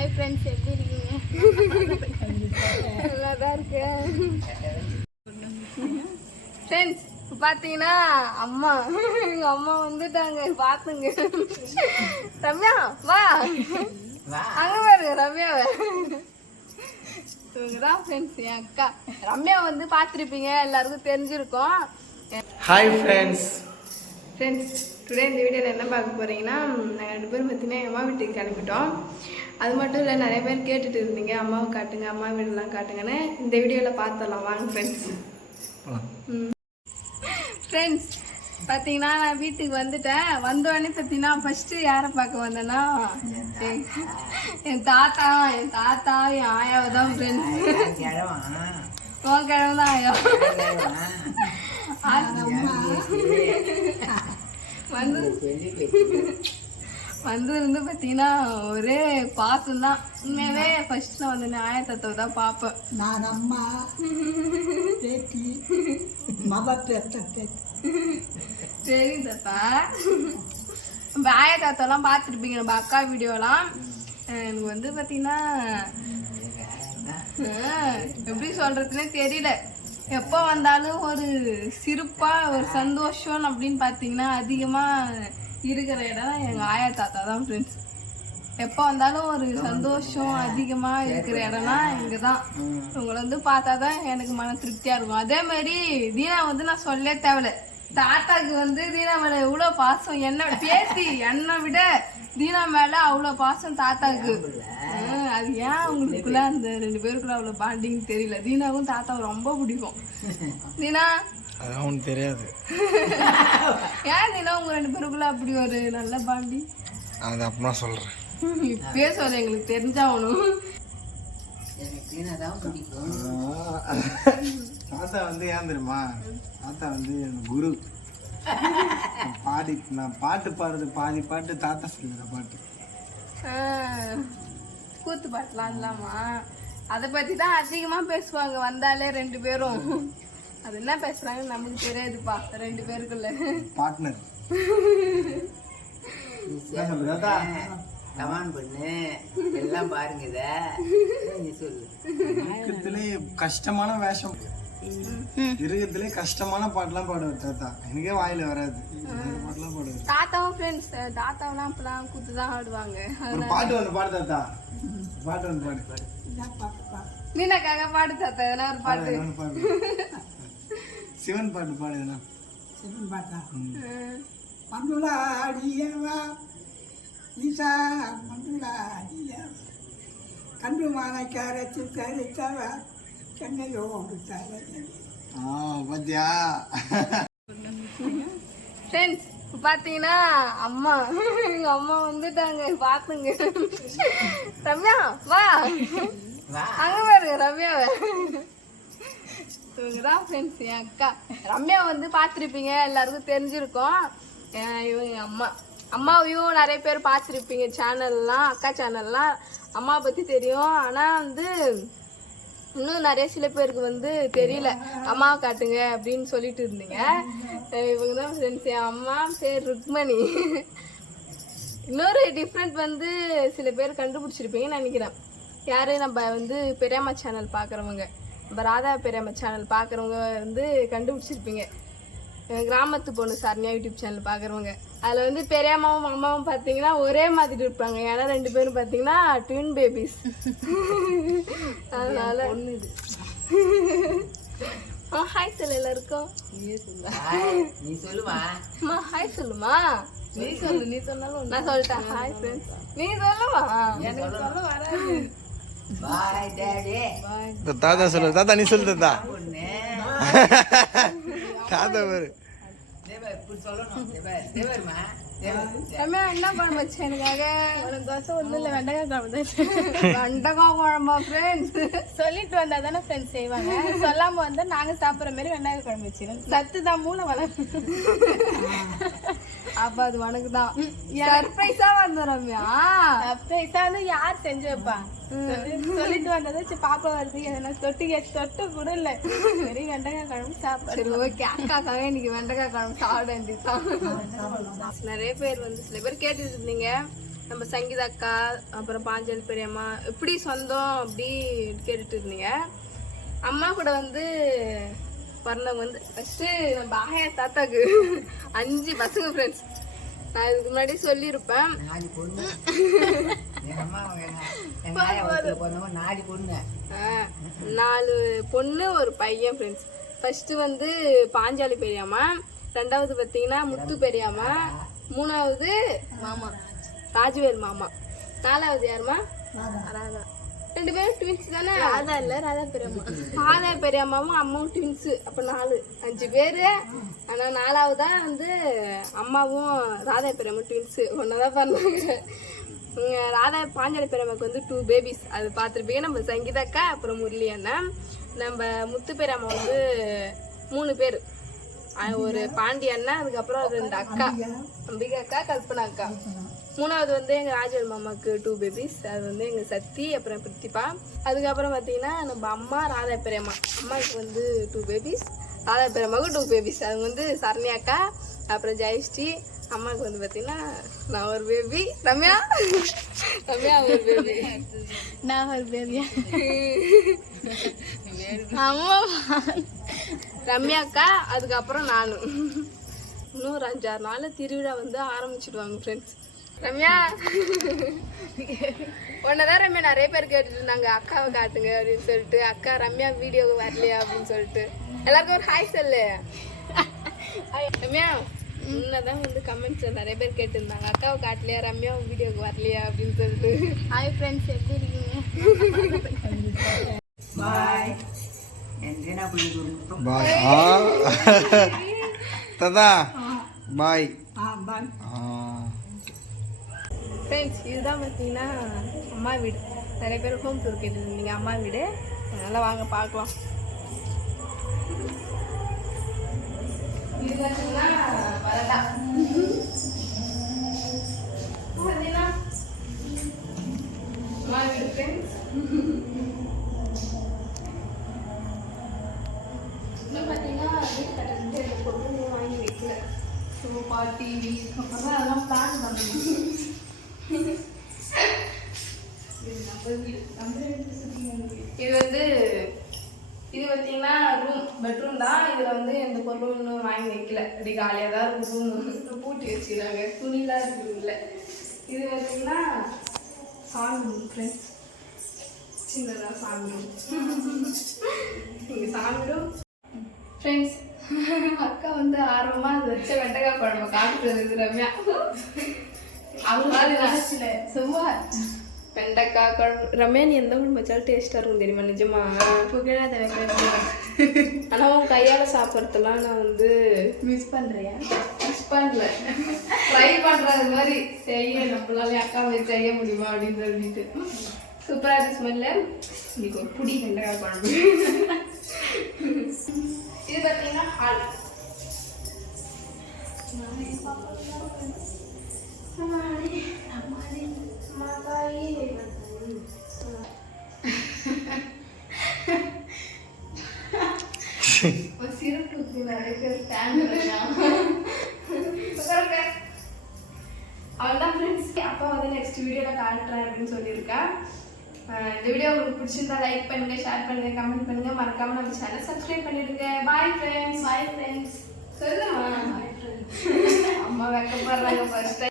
Hi friends எப்படி இருக்கீங்க? நல்லா தான் இருக்கேன் ஃப்ரெண்ட்ஸ் பார்த்தீங்கன்னா அம்மா எங்க அம்மா வந்துட்டாங்க. பார்த்துங்க ரம்யா வா. அங்க பாருங்க ரம்யாவை. இவங்க தான் ஃப்ரெண்ட்ஸ் என் அக்கா. ரம்யா வந்து பார்த்துருப்பீங்க எல்லாருக்கும் தெரிஞ்சிருக்கும். ஹாய் ஃப்ரெண்ட்ஸ் ஃப்ரெண்ட்ஸ் டுடே இந்த வீடியோவில் என்ன பார்க்க போகிறீங்கன்னா நாங்கள் ரெண்டு பேரும் பார்த்தீங்கன்னா எங்கள் அம்மா வீட்டுக்கு கிளம்பிட்டோம். அது மட்டும் இல்லை நிறைய பேர் கேட்டுட்டு இருந்தீங்க. அம்மாவை காட்டுங்க அம்மா வீடெல்லாம் காட்டுங்கன்னு இந்த வீடியோவில் பார்த்துடலாம் வாங்க ஃப்ரெண்ட்ஸ் ஃப்ரெண்ட்ஸ் பார்த்தீங்கன்னா நான் வீட்டுக்கு வந்துட்டேன். வந்தோடனே பார்த்தீங்கன்னா ஃபஸ்ட்டு யாரை பார்க்க வந்தேன்னா என்- என் தாத்தா என் தாத்தா என் ஆயாவை தான் ஃப்ரெண்ட்ஸ் உன் கிழமை தான் ஆயா. வந்து வந்து இருந்து பார்த்தீங்கன்னா ஒரே பாசம் தான் உண்மையாவே ஃபர்ஸ்ட் நான் வந்து நியாயத்தத்தை தான் பார்ப்பேன் நான் அம்மா மத பேத்த பேத்தி. சரி நம்ம ஆயா தாத்தாலாம் பார்த்துருப்பீங்க. நம்ம அக்கா வீடியோலாம். எனக்கு வந்து பார்த்தீங்கன்னா எப்படி சொல்றதுனே தெரியல. எப்போ வந்தாலும் ஒரு சிரிப்பா ஒரு சந்தோஷம் அப்படின்னு பார்த்தீங்கன்னா அதிகமாக இருக்கிற இடம் எங்கள் ஆயா தாத்தா தான் ஃப்ரெண்ட்ஸ் எப்போ வந்தாலும் ஒரு சந்தோஷம் அதிகமாக இருக்கிற இடம்னா இங்கே தான் உங்களை வந்து பார்த்தா தான் எனக்கு மன திருப்தியாக இருக்கும். அதே மாதிரி தீனா வந்து நான் சொல்லவே தேவையில்ல. தாத்தாக்கு வந்து தீனா மேலே எவ்வளோ பாசம்? என்ன பேசி என்னை விட தீனா மேலே அவ்வளோ பாசம் தாத்தாக்கு. அது ஏன் அவங்களுக்குள்ள அந்த ரெண்டு பேருக்குள்ள அவ்வளோ பாண்டிங் தெரியல? தீனாவும் தாத்தாவும் ரொம்ப பிடிக்கும். தீனா அதான் ஒன்றும் தெரியாது. ஏன் தீனா உங்க ரெண்டு பேருக்குள்ள அப்படி ஒரு நல்ல பாண்டிங் அது அப்புறமா சொல்கிறேன் இப்பயே சொல்ல எங்களுக்கு தெரிஞ்சாகணும் தாத்தா வந்து ஏன் தெரியுமா? தாத்தா வந்து குரு. நான் பாடி நான் பாட்டு பாடுறது பாதி பாட்டு தாத்தா சொல்லுற பாட்டு. ஆஹ், கூத்து பாட்டலாம் இல்லாமா. அதை பத்தி தான் அதிகமா பேசுவாங்க வந்தாலே ரெண்டு பேரும். அது என்ன பேசுறாங்கன்னு நமக்கு தெரியாதுப்பா ரெண்டு பேருக்குள்ள. பார்ட்னர் கமான் பண்ணு. எல்லாம் பாருங்க இத. சொல்லு. கஷ்டமான வேஷம். இருக்கத்திலே கஷ்டமான பாட்டுலாம் பாடுவார் தாத்தா. எனக்கே வாயில வராது. பாட்டுலாம் பாடுவார். தாத்தாவும் ஃப்ரெண்ட்ஸ் தாத்தாவெல்லாம் அப்பெல்லாம் கூத்து தான் ஆடுவாங்க பாட்டு ஒன்று பாடு தாத்தா. பாட்டு ஒன்று பாடு. நீனாக்காக பாடு தாத்தா. எதனா ஒரு பாட்டு. பாடு, பாடு. சிவன் பாட்டு பாடு எதுனா சிவன் பாட்டா? ஆஹ், மண்டுளாடியவா ஈசா மண்டுளாடியவா கண்டு மானைக்காரத்து கருத்தவா சென்னையோடு தலைவி ஆ பாத்தியா? ஃப்ரெண்ட்ஸ் பார்த்தீங்கன்னா அம்மா எங்க அம்மா வந்துட்டாங்க. பார்த்துங்க ரம்யா வா. அங்க பாருங்க ரம்யாவை. இவங்க தான் ஃப்ரெண்ட்ஸ் என் அக்கா. ரம்யா வந்து பார்த்துருப்பீங்க எல்லாருக்கும் தெரிஞ்சிருக்கோம். இவங்க அம்மா அம்மாவையும் நிறைய பேர் பார்த்துருப்பீங்க சேனல்லாம் அக்கா சேனல்லாம் அம்மாவை பற்றி தெரியும். ஆனால் வந்து இன்னும் நிறைய சில பேருக்கு வந்து தெரியல. அம்மாவை காட்டுங்க அப்படின்னு சொல்லிட்டு இருந்தீங்க. இவங்க தான் ஃப்ரெண்ட்ஸ் என் அம்மா பேர் ருக்மணி. இன்னொரு டிஃப்ரெண்ட் வந்து சில பேர் கண்டுபிடிச்சிருப்பீங்கன்னு நினைக்கிறேன். யார்? நம்ம வந்து பெரியம்மா சேனல் பார்க்குறவங்க. நம்ம ராதா பெரியம்மா சேனல் பார்க்குறவங்க வந்து கண்டுபிடிச்சிருப்பீங்க. கிராமத்து பொண்ணு சரண்யா யூடியூப் சேனல் பார்க்குறவங்க அதில் வந்து பெரியம்மாவும் அம்மாவும் பார்த்தீங்கன்னா ஒரே மாதிரி இருப்பாங்க. ஏன்னா ரெண்டு பேரும் பார்த்தீங்கன்னா ட்வின் பேபிஸ் அதனால ஒன்று இது. ஆ ஹாய் சொல்லு எல்லாருக்கும். நீ சொல்லுமா? அம்மா ஹாய் சொல்லுமா? நீ சொல்லு நீ சொன்னாலும் நான் சொல்லிட்டேன். ஹாய் ஃப்ரெண்ட்ஸ் நீ சொல்லுமா? எனக்கு சொல்ல வராது. தாத்தா சொல்லு தாத்தா நீ சொல்லு தாத்தா தாத்தா பேரு என்ன குழம்பு வச்சு எனக்காக உனக்கு தோசை ஒன்றும் இல்லை வெண்டைக்காய் குழம்பு வெண்டைக்காய் குழம்பா ஃப்ரெண்ட்ஸ் சொல்லிட்டு வந்தா தானே ஃப்ரெண்ட்ஸ் செய்வாங்க சொல்லாம வந்தா நாங்க சாப்பிடுற மாதிரி வெங்காய குழம்பு வச்சிருக்கோம் சத்து தான் மூளை வளரும் அப்ப அது உனக்கு தான் சர்ப்ரைஸா வந்து ரம்யா சர்ப்ரைஸா வந்து யார் செஞ்சு வைப்பா சொல்லிட்டு வந்ததை. சரி பாப்பா வருது. எதனா தொட்டு தொட்டு கூட இல்ல சரி வெங்காய குழம்பு சாப்பாடு. ஓகே. அக்காக்காக இன்னைக்கு வெண்டைக்காய் குழம்பு சாப்பிட வேண்டியதுதான். நிறைய பேர் வந்து சில பேர் கேட்டுட்டு இருந்தீங்க நம்ம சங்கீதா அக்கா அப்புறம் பாஞ்சல் பெரியம்மா எப்படி சொந்தம் அப்படி கேட்டுட்டு இருந்தீங்க அம்மா கூட வந்து பிறந்தவங்க வந்து ஃபஸ்ட்டு நம்ம ஆயா தாத்தாக்கு அஞ்சு பசங்க ஃப்ரெண்ட்ஸ் நான் இதுக்கு முன்னாடி சொல்லியிருப்பேன். நாலு பொண்ணு. அம்மா நாலு பொண்ணு. ஆ, நாலு பொண்ணு ஒரு பையன் ஃப்ரெண்ட்ஸ் ஃபர்ஸ்ட் வந்து பாஞ்சாலி பெரியம்மா ரெண்டாவது பார்த்தீங்கன்னா முத்து பெரியம்மா மூணாவது மாமா. ராஜவேல் மாமா. நாலாவது யாருமா ராதா. ரெண்டு பேரும் ட்வின்ஸ் தானே? ராதா இல்ல ராதா பெரியம்மா. ராதா பெரியம்மாவும் அம்மாவும் ட்வின்ஸ் அப்ப நாலு. அஞ்சு பேரு. ஆனா நாலாவதா வந்து அம்மாவும் ராதா பெரியம்மா ட்வின்ஸ் ஒன்னதான் பண்ணாங்க. ராதா பாஞ்சாலி பெரியம்மாக்கு வந்து டூ பேபிஸ் அது பார்த்துருப்பீங்க நம்ம சங்கீதா அக்கா அப்புறம் முரளி அண்ணன். நம்ம முத்து பெரியம்மா வந்து மூணு பேர். ஒரு பாண்டி அண்ணன் அதுக்கப்புறம் ரெண்டு அக்கா. அம்பிகா அக்கா கல்பனா அக்கா. மூணாவது வந்து எங்கள் ராஜவேல் மாமாவுக்கு டூ பேபிஸ் அது வந்து எங்கள் சக்தி அப்புறம் பிரித்திபா. அதுக்கப்புறம் பார்த்தீங்கன்னா நம்ம அம்மா ராதா பெரியம்மா. அம்மாவுக்கு வந்து டூ பேபிஸ் ராதா பெரியம்மாவுக்கு டூ பேபிஸ் அது வந்து சரண்யா அக்கா அப்புறம் ஜெயஸ்ரீ. அம்மாவுக்கு வந்து பார்த்தீங்கன்னா நான் ஒரு பேபி ரம்யா? ரம்யா ஒரு பேபி நான் ஒரு பேபியா அம்மா ரம்யா அக்கா அதுக்கப்புறம் நானும் இன்னும் ஒரு அஞ்சாறு நாள் திருவிழா வந்து ஆரம்பிச்சிடுவாங்க ஃப்ரெண்ட்ஸ் ரம்யா. உன்னதான் ரம்யா நிறைய பேர் கேட்டுட்டு இருந்தாங்க அக்காவை காட்டுங்க அப்படின்னு சொல்லிட்டு. அக்கா ரம்யா வீடியோவுக்கு வரலையா அப்படின்னு சொல்லிட்டு. எல்லாருக்கும் ஒரு ஹாய் சொல்லு. ரம்யா உன்னதான் வந்து கமெண்ட்ஸ்ல நிறைய பேர் கேட்டிருந்தாங்க. அக்காவை காட்டலையா ரம்யா வீடியோவுக்கு வரலையா அப்படின்னு சொல்லிட்டு. ஹாய் ஃப்ரெண்ட்ஸ் எப்படி இருக்கீங்க? பாய். பாய். பாய். பாய் ஃப்ரெண்ட்ஸ் இதுதான் பார்த்தீங்கன்னா அம்மா வீடு. நிறைய பேர் ஹோம் டூர் கேட்டுருந்தீங்க. அம்மா வீடு. அதனால் வாங்க பார்க்கலாம். இது பார்த்தீங்கன்னா வரதா பார்த்தீங்கன்னா அம்மா வீடு ஃப்ரெண்ட்ஸ் இன்னும் பார்த்தீங்கன்னா வீடு கட்டுறது பொருள் வாங்கி வைக்கல. டிவி அப்புறம் அதெல்லாம் பிளான் பண்ணணும். இது வந்து இது பார்த்தீங்கன்னா ரூம் பெட்ரூம் தான். இதில் வந்து எந்த பொருளும் இன்னும் வாங்கி வைக்கல. அப்படி காலியாக தான் இருக்கும். ரூம் பூட்டி வச்சுக்கிறாங்க துணிலாம் இருக்குது இல்லை இது பார்த்தீங்கன்னா சாமி ரூம் ஃப்ரெண்ட்ஸ் சின்னதாக சாமி ரூம் இங்கே சாமி ரூம் ஃப்ரெண்ட்ஸ் அக்கா வந்து ஆர்வமாக அது வச்ச வெண்டைக்காய் குழம்பு காட்டுறது ரம்யா. வெண்டைக்காய் குழம்பு ரம்யா நீ எந்த குழம்பு வச்சாலும் டேஸ்ட்டாக இருக்கும் தெரியுமா நிஜமா? புகழாத ஆனால் உன் கையால் சாப்பிட்றதுலாம் நான் வந்து மிஸ் பண்ணுறியா மிஸ் பண்ணல. ட்ரை பண்ணுறது மாதிரி செய்ய நம்மளால அக்கா மாதிரி செய்ய முடியுமா அப்படின்னு சொல்லிட்டு. சூப்பராக இருக்கு ஸ்மெல்லு இன்னைக்கு ஒரு புடி வெண்டைக்காய் குழம்பு. இது பார்த்தீங்கன்னா ஹால் அவ்வளோதான் ஃப்ரெண்ட்ஸ் அப்பா வந்து நெக்ஸ்ட் வீடியோவில் காட்டுறேன் அப்படின்னு சொல்லியிருக்கேன் இந்த வீடியோ உங்களுக்கு பிடிச்சிருந்தா லைக் பண்ணுங்க ஷேர் பண்ணுங்க கமெண்ட் பண்ணுங்க மறக்காம நம்ம சேனல் சப்ஸ்கிரைப் பண்ணிடுங்க பாய் ஃப்ரெண்ட்ஸ் பாய் ஃப்ரெண்ட்ஸ் சொல்லுமா அம்மா வெக்கப்படுறாங்க ஃபர்ஸ்ட்